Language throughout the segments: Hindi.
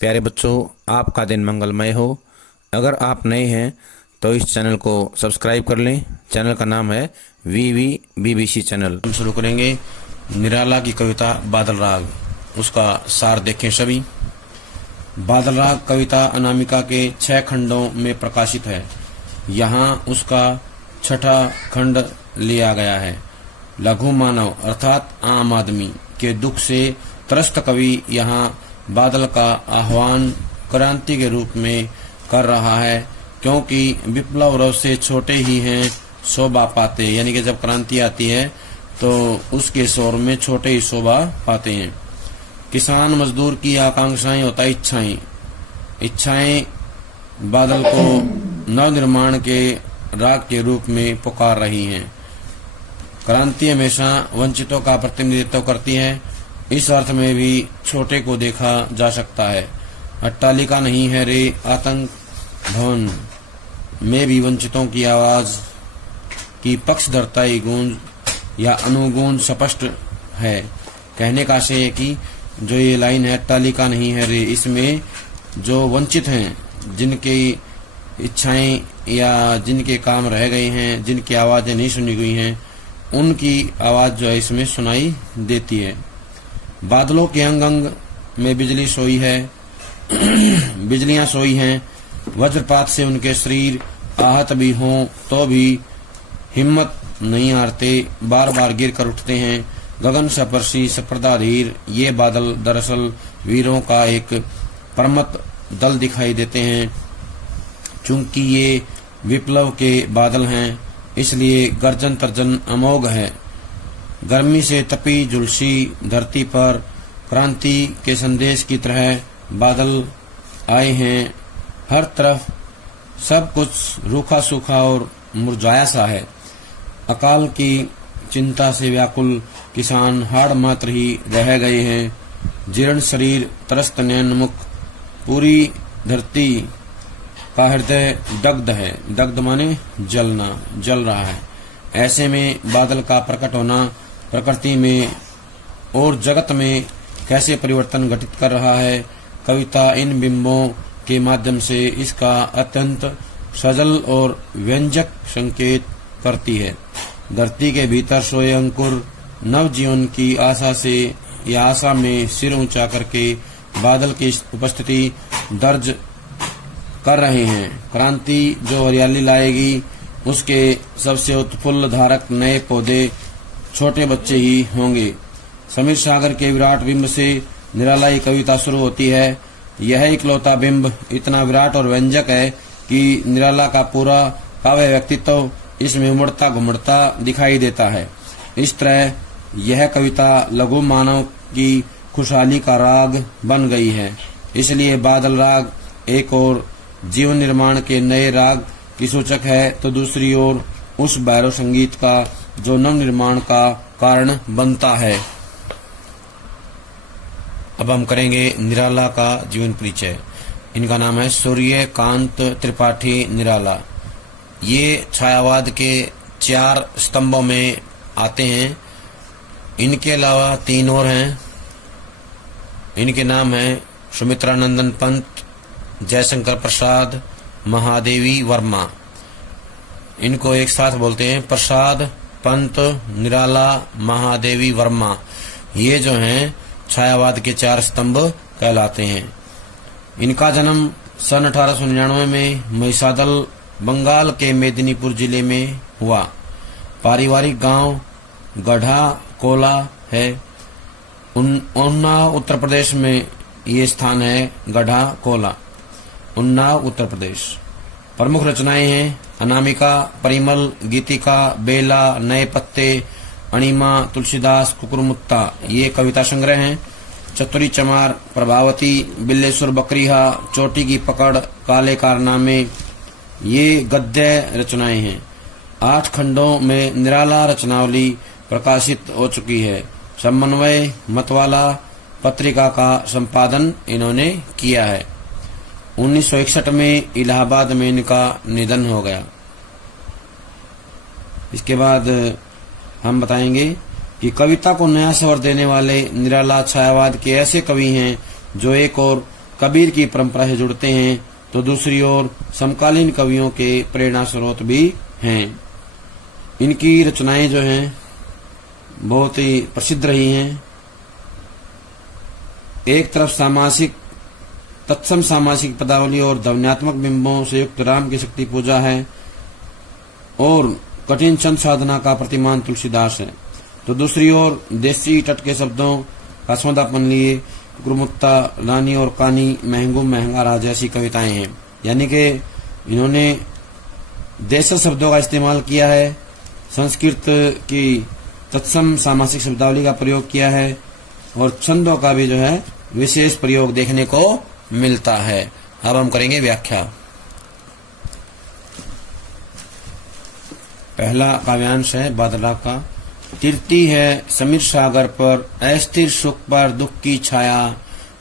प्यारे बच्चों, आपका दिन मंगलमय हो। अगर आप नए हैं तो इस चैनल को सब्सक्राइब कर लें। चैनल का नाम है VVBBC चैनल। हम शुरू करेंगे निराला की कविता बादल राग, उसका सार देखें सभी। बादल राग कविता अनामिका के 6 खंडों में प्रकाशित है। यहाँ उसका 6ठा खंड लिया गया है। लघु मानव अर्थात आम आदमी के दुख से त्रस्त कवि यहाँ बादल का आह्वान क्रांति के रूप में कर रहा है, क्योंकि विप्लव रव से छोटे ही हैं शोभा पाते। यानी कि जब क्रांति आती है तो उसके शोर में छोटे ही शोभा पाते हैं। किसान मजदूर की आकांक्षाएं होता इच्छाएं बादल को नवनिर्माण के राग के रूप में पुकार रही हैं। क्रांति हमेशा वंचितों का प्रतिनिधित्व करती है। इस अर्थ में भी छोटे को देखा जा सकता है। अट्टालिका नहीं है रे आतंक भवन में भी वंचितों की आवाज की पक्षधरताई गूंज या अनुगूंज स्पष्ट है। कहने का आशय है कि जो ये लाइन है अट्टालिका नहीं है रे, इसमें जो वंचित हैं, जिनकी इच्छाएं या जिनके काम रह गए हैं, जिनकी आवाजें नहीं सुनी गई हैं, उनकी आवाज जो है इसमें सुनाई देती है। बादलों के अंग अंग में बिजली सोई है बिजलियां सोई हैं। वज्रपात से उनके शरीर आहत भी हों तो भी हिम्मत नहीं हारते, बार बार गिर कर उठते हैं। गगन सपर्शी सप्रदाधीर ये बादल दरअसल वीरों का एक परमत दल दिखाई देते हैं। चूंकि ये विप्लव के बादल हैं, इसलिए गर्जन तर्जन अमोघ है। गर्मी से तपी झुलसी धरती पर क्रांति के संदेश की तरह बादल आए हैं। हर तरफ सब कुछ रूखा सूखा और मुरझाया सा है। अकाल की चिंता से व्याकुल किसान हाड़ मात्र ही रह गए हैं। जीर्ण शरीर त्रस्त नयन मुख, पूरी धरती का हृदय दग्ध है। दग्ध माने जलना, जल रहा है। ऐसे में बादल का प्रकट होना प्रकृति में और जगत में कैसे परिवर्तन घटित कर रहा है। कविता इन बिंबों के माध्यम से इसका अत्यंत सजल और व्यंजक संकेत करती है। धरती के भीतर सोए अंकुर नव जीवन की आशा से या आशा में सिर ऊंचा करके बादल की उपस्थिति दर्ज कर रहे हैं। क्रांति जो हरियाली लाएगी, उसके सबसे उत्फुल्ल धारक नए पौधे छोटे बच्चे ही होंगे। समीर सागर के विराट बिंब से निराला कविता शुरू होती है। यह इकलौता बिंब इतना विराट और व्यंजक है कि निराला का पूरा काव्य व्यक्तित्व इसमें उमड़ता घुमड़ता दिखाई देता है। इस तरह यह कविता लघु मानव की खुशहाली का राग बन गई है। इसलिए बादल राग एक और जीवन निर्माण के नए राग की सूचक है, तो दूसरी ओर उस भैरव संगीत का जो नव निर्माण का कारण बनता है। अब हम करेंगे निराला का जीवन परिचय। इनका नाम है सूर्यकांत त्रिपाठी निराला। ये छायावाद के 4 स्तंभों में आते हैं। इनके अलावा 3 और हैं। इनके नाम हैं सुमित्रा नंदन पंत, जयशंकर प्रसाद, महादेवी वर्मा। इनको एक साथ बोलते हैं प्रसाद, पंत, निराला, महादेवी वर्मा। ये जो हैं छायावाद के 4 स्तंभ कहलाते हैं। इनका जन्म सन 1899 में महिसादल बंगाल के मेदिनीपुर जिले में हुआ। पारिवारिक गांव गढ़ा कोला है। उन्नाव उत्तर प्रदेश में ये स्थान है। गढ़ा कोला, उन्नाव उत्तर प्रदेश। प्रमुख रचनाएं हैं अनामिका, परिमल, गीतिका, बेला, नए पत्ते, अणिमा, तुलसीदास, कुकुरमुत्ता ये कविता संग्रह हैं। चतुरी चमार, प्रभावती, बिल्लेश्वर बकरीहा, चोटी की पकड़, काले कारनामे ये गद्य रचनाएं हैं। 8 खंडों में निराला रचनावली प्रकाशित हो चुकी है। समन्वय मतवाला पत्रिका का संपादन इन्होंने किया है। 1961 में इलाहाबाद में इनका निधन हो गया। इसके बाद हम बताएंगे कि कविता को नया स्वर देने वाले निराला छायावाद के ऐसे कवि हैं जो एक और कबीर की परंपरा से जुड़ते हैं, तो दूसरी ओर समकालीन कवियों के प्रेरणा स्रोत भी हैं। इनकी रचनाएं जो हैं बहुत ही प्रसिद्ध रही हैं। एक तरफ सामासिक तत्सम सामासिक पदावली और ध्वन्यात्मक बिंबों से युक्त राम की शक्ति पूजा है, और कठिन चंद साधना का प्रतिमान तुलसीदास है। तो दूसरी ओर देसी तट के शब्दों का सौंदापन लिए गुरुमुत्ता रानी और कानी महंगू महंगा राज जैसी कविताएं हैं। यानी कि इन्होंने देश शब्दों का इस्तेमाल किया है, संस्कृत की तत्सम सामासिक शब्दावली का प्रयोग किया है, और छंदों का भी जो है विशेष प्रयोग देखने को मिलता है। अब हम करेंगे व्याख्या। पहला काव्यांश है बादला का। तिरती है समीर सागर पर, अस्थिर सुख पर दुख की छाया,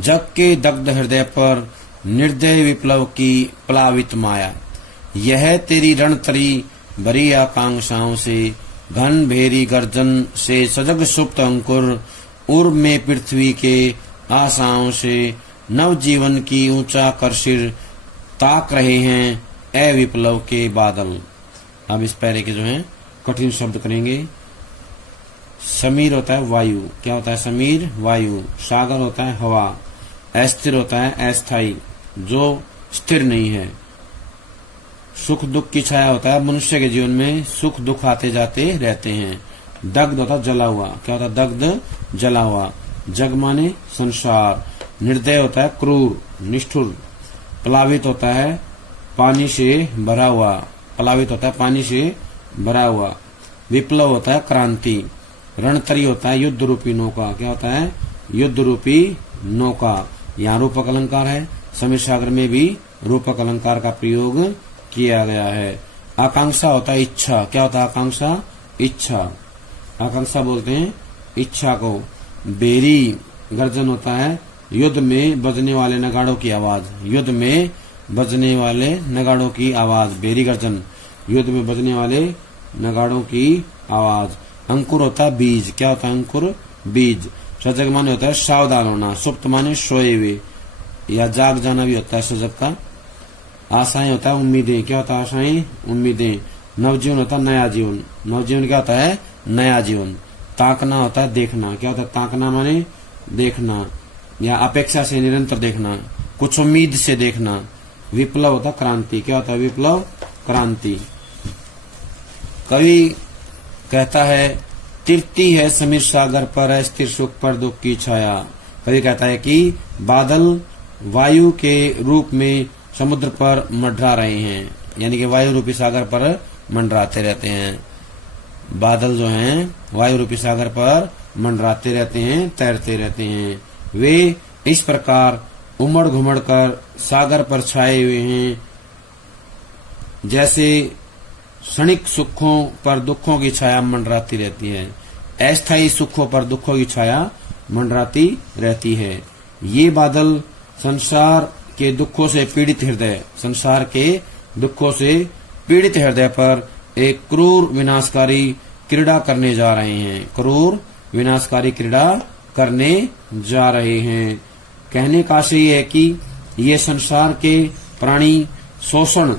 जग के दग्ध हृदय पर निर्दय विप्लव की प्लावित माया। यह तेरी रणतरी भरी आकांक्षाओं से, घन भेरी गर्जन से सजग सुप्त अंकुर, उर में पृथ्वी के आशाओं से नव जीवन की ऊंचा कर सिर ताक रहे हैं ए विप्लव के बादल। अब इस पैरे के जो हैं कठिन शब्द करेंगे। समीर होता है वायु, क्या होता है समीर? वायु। सागर होता है हवा। अस्थिर होता है अस्थाई, जो स्थिर नहीं है। सुख दुख की छाया होता है, मनुष्य के जीवन में सुख दुख आते जाते रहते हैं। दग्ध होता है जला हुआ, क्या होता है दग्ध? जला हुआ। जग माने संसार। निर्दय होता है क्रूर निष्ठुर। प्लावित होता है पानी से भरा हुआ, प्लावित होता है पानी से भरा हुआ। विप्लव होता है क्रांति। रणतरी होता है युद्ध रूपी नौका, क्या होता है? युद्ध रूपी नौका। यहाँ रूपक अलंकार है, समीर सागर में भी रूपक अलंकार का प्रयोग किया गया है। आकांक्षा होता है इच्छा, क्या होता है आकांक्षा? इच्छा। आकांक्षा बोलते हैं इच्छा को। बेरी गर्जन होता है युद्ध में बजने वाले नगाड़ों की आवाज, युद्ध में बजने वाले नगाड़ों की आवाज। बेरी गर्जन, युद्ध में बजने वाले नगाड़ों की आवाज। अंकुर होता है बीज, क्या होता है अंकुर? बीज। सजग माने होता है सावधान होना। सुप्त माने सोए हुए या जाग जाना भी होता है सजग का। आशाएं होता है उम्मीदें, क्या होता है आशाएं? उम्मीदें। नवजीवन होता है नया जीवन। नवजीवन क्या होता है? नया जीवन। ताकना होता है देखना, क्या होता है ताकना माने? देखना या अपेक्षा से निरंतर देखना, कुछ उम्मीद से देखना। विप्लव होता क्रांति, क्या होता है विप्लव? क्रांति। कवि कहता है तिरती है समीर सागर पर, अस्थिर सुख पर दुख की छाया। कवि कहता है कि बादल वायु के रूप में समुद्र पर मंडरा रहे हैं, यानी कि वायु रूपी सागर पर मंडराते रहते हैं। बादल जो हैं वायु रूपी सागर पर मंडराते रहते हैं, तैरते रहते हैं। वे इस प्रकार उमड़ घुमड़ कर सागर पर छाए हुए हैं, जैसे क्षणिक सुखों पर दुखों की छाया मंडराती रहती है। अस्थायी सुखों पर दुखों की छाया मंडराती रहती है। ये बादल संसार के दुखों से पीड़ित हृदय, संसार के दुखों से पीड़ित हृदय पर एक क्रूर विनाशकारी क्रीड़ा करने जा रहे हैं। क्रूर विनाशकारी क्रीड़ा करने जा रहे हैं। कहने का आशय है कि ये संसार के प्राणी शोषण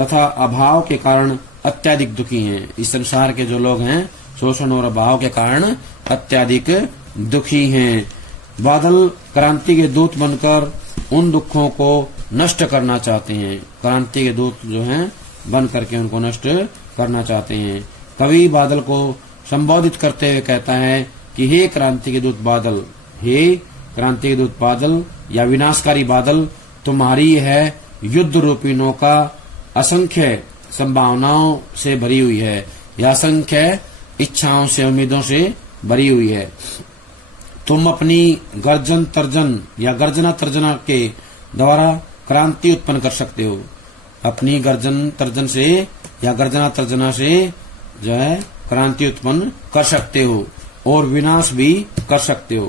तथा अभाव के कारण अत्यधिक दुखी हैं। इस संसार के जो लोग हैं शोषण और अभाव के कारण अत्यधिक दुखी हैं। बादल क्रांति के दूत बनकर उन दुखों को नष्ट करना चाहते हैं। क्रांति के दूत जो हैं बन करके उनको नष्ट करना चाहते हैं। कवि बादल को संबोधित करते हुए कहता है कि हे क्रांति के दूत बादल, हे क्रांति के दूत बादल या विनाशकारी बादल, तुम्हारी है युद्ध रूपी नौका असंख्य संभावनाओं से भरी हुई है या असंख्य इच्छाओं से उम्मीदों से भरी हुई है। तुम अपनी गर्जन तर्जन या गर्जना तर्जना के द्वारा क्रांति उत्पन्न कर सकते हो। अपनी गर्जन तर्जन से या गर्जना तर्जना से जो है क्रांति उत्पन्न कर सकते हो और विनाश भी कर सकते हो,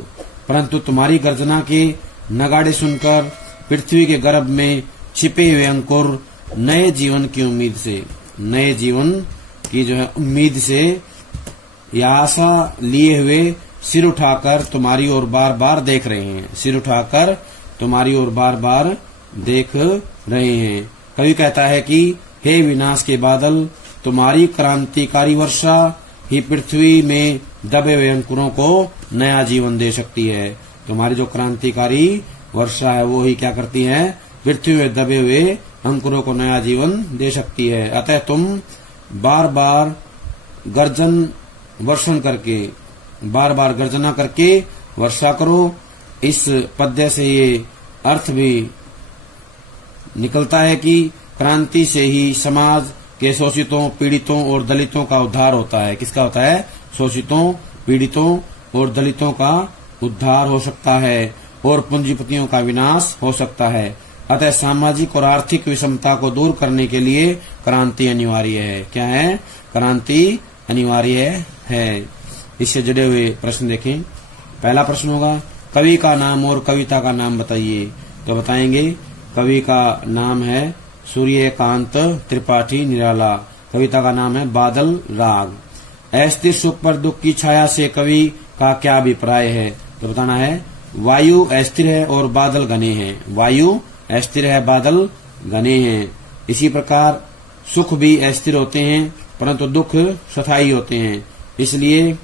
परंतु तुम्हारी गर्जना के नगाड़े सुनकर पृथ्वी के गर्भ में छिपे हुए अंकुर नए जीवन की उम्मीद से, नए जीवन की जो है उम्मीद से या आशा लिए हुए सिर उठाकर तुम्हारी ओर बार बार देख रहे हैं। सिर उठाकर तुम्हारी ओर बार बार देख रहे हैं। कवि कहता है कि हे विनाश के बादल, तुम्हारी क्रांतिकारी वर्षा ही पृथ्वी में दबे हुए अंकुरों को नया जीवन दे सकती है। तुम्हारी जो क्रांतिकारी वर्षा है वो ही क्या करती है, पृथ्वी में दबे हुए अंकुरों को नया जीवन दे सकती है। अतः तुम बार बार गर्जना करके वर्षा करो। इस पद्य से ये अर्थ भी निकलता है कि क्रांति से ही समाज के शोषितों, पीड़ितों और दलितों का उद्धार होता है। किसका होता है? शोषितों, पीड़ितों और दलितों का उद्धार हो सकता है और पूंजीपतियों का विनाश हो सकता है। अतः सामाजिक और आर्थिक विषमता को दूर करने के लिए क्रांति अनिवार्य है। क्या है? क्रांति अनिवार्य है। इससे जुड़े हुए प्रश्न देखें। पहला प्रश्न होगा, कवि का नाम और कविता का नाम बताइए। तो बताएंगे, कवि का नाम है सूर्यकांत त्रिपाठी निराला। कविता का नाम है बादल राग। अस्थिर सुख पर दुख की छाया से कवि का क्या अभिप्राय है? तो बताना है, वायु अस्थिर है और बादल घने हैं। वायु अस्थिर है, बादल घने हैं। इसी प्रकार सुख भी अस्थिर होते हैं परंतु दुख स्थायी होते हैं। इसलिए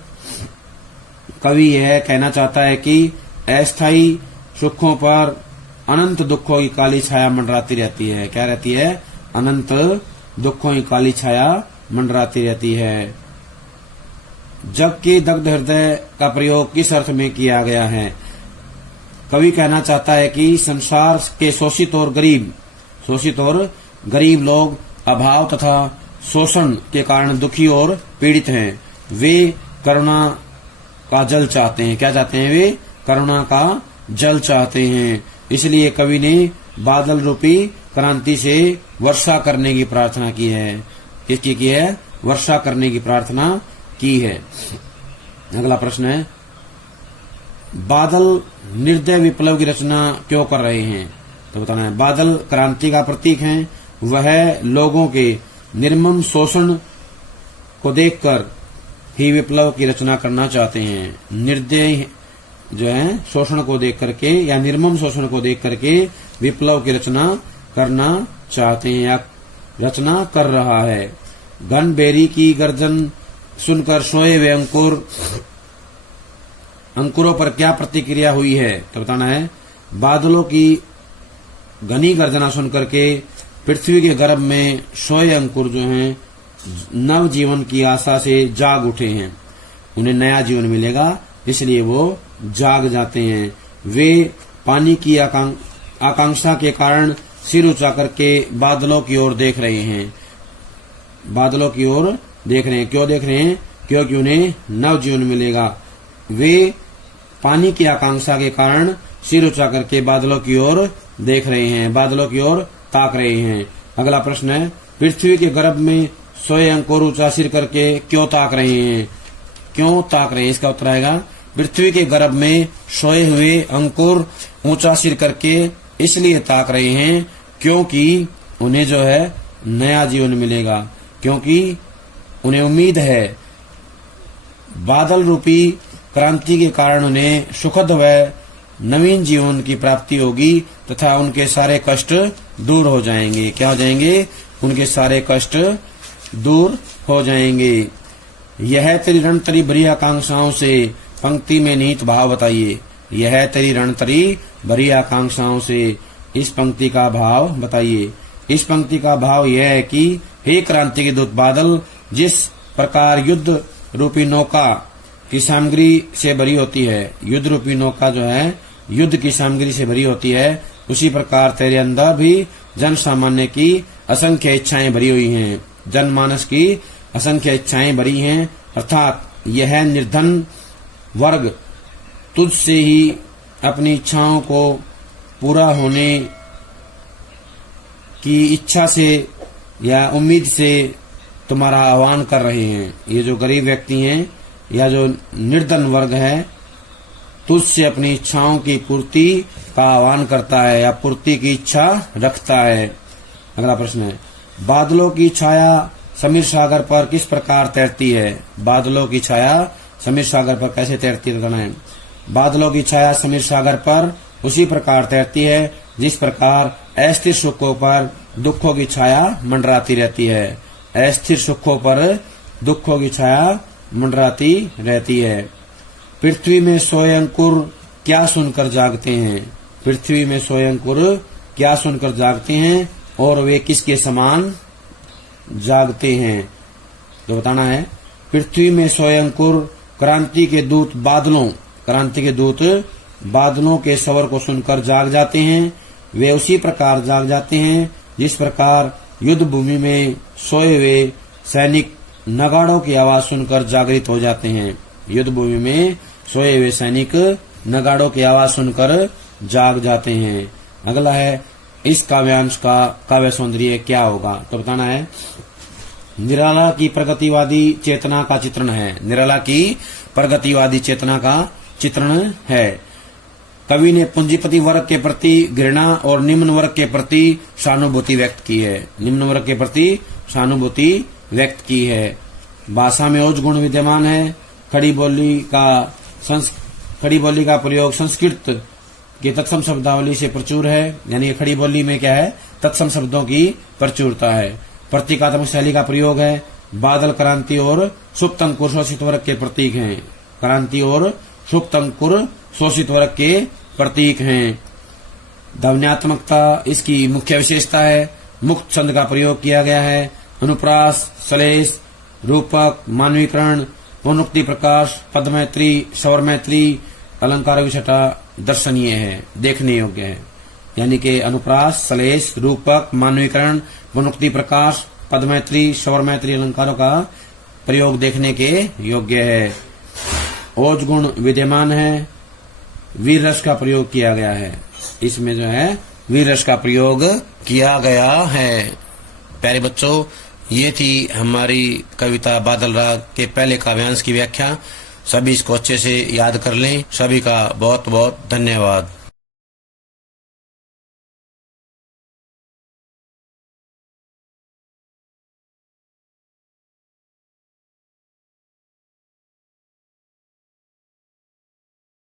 कवि यह कहना चाहता है कि अस्थायी सुखों पर अनंत दुखों की काली छाया मंडराती रहती है। क्या रहती है? अनंत दुखों की काली छाया मंडराती रहती है। जबकि दग्ध हृदय का प्रयोग किस अर्थ में किया गया है? कवि कहना चाहता है कि संसार के शोषित और गरीब लोग अभाव तथा शोषण के कारण दुखी और पीड़ित हैं। वे करुणा का जल चाहते हैं। क्या चाहते हैं? वे करुणा का जल चाहते हैं। इसलिए कवि ने बादल रूपी क्रांति से वर्षा करने की प्रार्थना की है। किसकी की है? वर्षा करने की प्रार्थना की है। अगला प्रश्न है, बादल निर्दय विप्लव की रचना क्यों कर रहे हैं? तो बताना है, बादल क्रांति का प्रतीक हैं। वह लोगों के निर्मम शोषण को देखकर ही विप्लव की रचना करना चाहते हैं। निर्दय जो है शोषण को देख करके या निर्मम शोषण को देख करके विप्लव की रचना करना चाहते हैं या रचना कर रहा है। घनबेरी की गर्जन सुनकर सोए वे अंकुरों पर क्या प्रतिक्रिया हुई है? तो बताना है, बादलों की घनी गर्जना सुनकर के पृथ्वी के गर्भ में सोए अंकुर जो हैं नव जीवन की आशा से जाग उठे हैं। उन्हें नया जीवन मिलेगा इसलिए वो जाग जाते हैं। वे पानी की आकांक्षा के कारण सिर ऊंचा करके बादलों की ओर देख रहे हैं। बादलों की ओर देख रहे हैं। क्यों देख रहे हैं? क्योंकि उन्हें नव जीवन मिलेगा। वे पानी की आकांक्षा के कारण सिर ऊंचा करके बादलों की ओर देख रहे हैं, बादलों की ओर ताक रहे हैं। अगला प्रश्न है, पृथ्वी के गर्भ में सोए अंकुर ऊंचा सिर करके क्यों ताक रहे हैं? क्यों ताक रहे हैं? इसका उत्तर आएगा, पृथ्वी के गर्भ में सोए हुए अंकुर ऊंचा सिर करके इसलिए ताक रहे हैं क्योंकि उन्हें जो है नया जीवन मिलेगा, क्योंकि उन्हें उम्मीद है बादल रूपी क्रांति के कारण उन्हें सुखद व नवीन जीवन की प्राप्ति होगी तथा उनके सारे कष्ट दूर हो जाएंगे। क्या हो जाएंगे? उनके सारे कष्ट दूर हो जाएंगे। यह तेरी रणतरी भरी आकांक्षाओं से पंक्ति में निहित भाव बताइए। यह तेरी रणतरी भरी आकांक्षाओं से इस पंक्ति का भाव बताइए। इस पंक्ति का भाव यह है कि हे क्रांति के दूत बादल, जिस प्रकार युद्ध रूपी नौका की सामग्री से भरी होती है, युद्ध रूपी नौका जो है युद्ध की सामग्री से भरी होती है, उसी प्रकार तेरे अंदर भी जन सामान्य की असंख्य इच्छाएं भरी हुई हैं, जनमानस की असंख्य इच्छाएं भरी हैं। अर्थात यह निर्धन वर्ग तुझसे ही अपनी इच्छाओं को पूरा होने की इच्छा से या उम्मीद से तुम्हारा आह्वान कर रहे हैं। ये जो गरीब व्यक्ति हैं या जो निर्धन वर्ग है तुझसे अपनी इच्छाओं की पूर्ति का आह्वान करता है या पूर्ति की इच्छा रखता है। अगला प्रश्न है, बादलों की छाया समीर सागर पर किस प्रकार तैरती है? बादलों की छाया समीर सागर पर कैसे तैरती है? बादलों की छाया समीर सागर पर उसी प्रकार तैरती है जिस प्रकार अस्थिर सुखों पर दुखों की छाया मंडराती रहती है। अस्थिर सुखों पर दुखों की छाया मंडराती रहती है। पृथ्वी में सोए अंकुर क्या सुनकर जागते हैं। पृथ्वी में सोए अंकुर क्या सुनकर जागते हैं और वे किसके समान जागते हैं, तो बताना है। पृथ्वी में सोए अंकुर क्रांति के दूत बादलों के स्वर को सुनकर जाग जाते हैं। वे उसी प्रकार जाग जाते हैं जिस प्रकार युद्ध भूमि में सोए हुए सैनिक नगाड़ों की आवाज सुनकर जागृत हो जाते हैं। युद्ध भूमि में सोए हुए सैनिक नगाड़ों की आवाज सुनकर जाग जाते हैं। अगला है, इस काव्यांश का काव्य सौंदर्य क्या होगा, तो बताना है। निराला की प्रगतिवादी चेतना का चित्रण है। निराला की प्रगतिवादी चेतना का चित्रण है। कवि ने पूंजीपति वर्ग के प्रति घृणा और निम्न वर्ग के प्रति सहानुभूति व्यक्त की है। निम्न वर्ग के प्रति सहानुभूति व्यक्त की है। भाषा में ओज गुण विद्यमान है। खड़ी बोली का प्रयोग संस्कृत की तत्सम शब्दावली से प्रचुर है। यानी खड़ी बोली में क्या है, तत्सम शब्दों की प्रचुरता है। प्रतीकात्मक शैली का प्रयोग है। बादल क्रांति और सुप्त अंकुर शोषित वर्ग के प्रतीक हैं। क्रांति और सुप्त अंकुर शोषित वर्ग के प्रतीक हैं। ध्वन्यात्मकता इसकी मुख्य विशेषता है। मुक्त छंद का प्रयोग किया गया है। अनुप्रास, श्लेष, रूपक, मानवीकरण, पुनरुक्ति प्रकाश, पदमैत्री, स्वरमैत्री अलंकारों की छटा दर्शनीय है, देखने योग्य है। यानी कि अनुप्रास, श्लेष, रूपक, मानवीकरण, पुनरुक्ति प्रकाश, पदमैत्री, स्वरमैत्री अलंकारों का प्रयोग देखने के योग्य है। ओज गुण विद्यमान है। वीर रस का प्रयोग किया गया है। इसमें जो है वीर रस का प्रयोग किया गया है। प्यारे बच्चों, ये थी हमारी कविता बादल राग के पहले काव्यांश की व्याख्या। सभी इसको अच्छे से याद कर लें। सभी का बहुत बहुत धन्यवाद।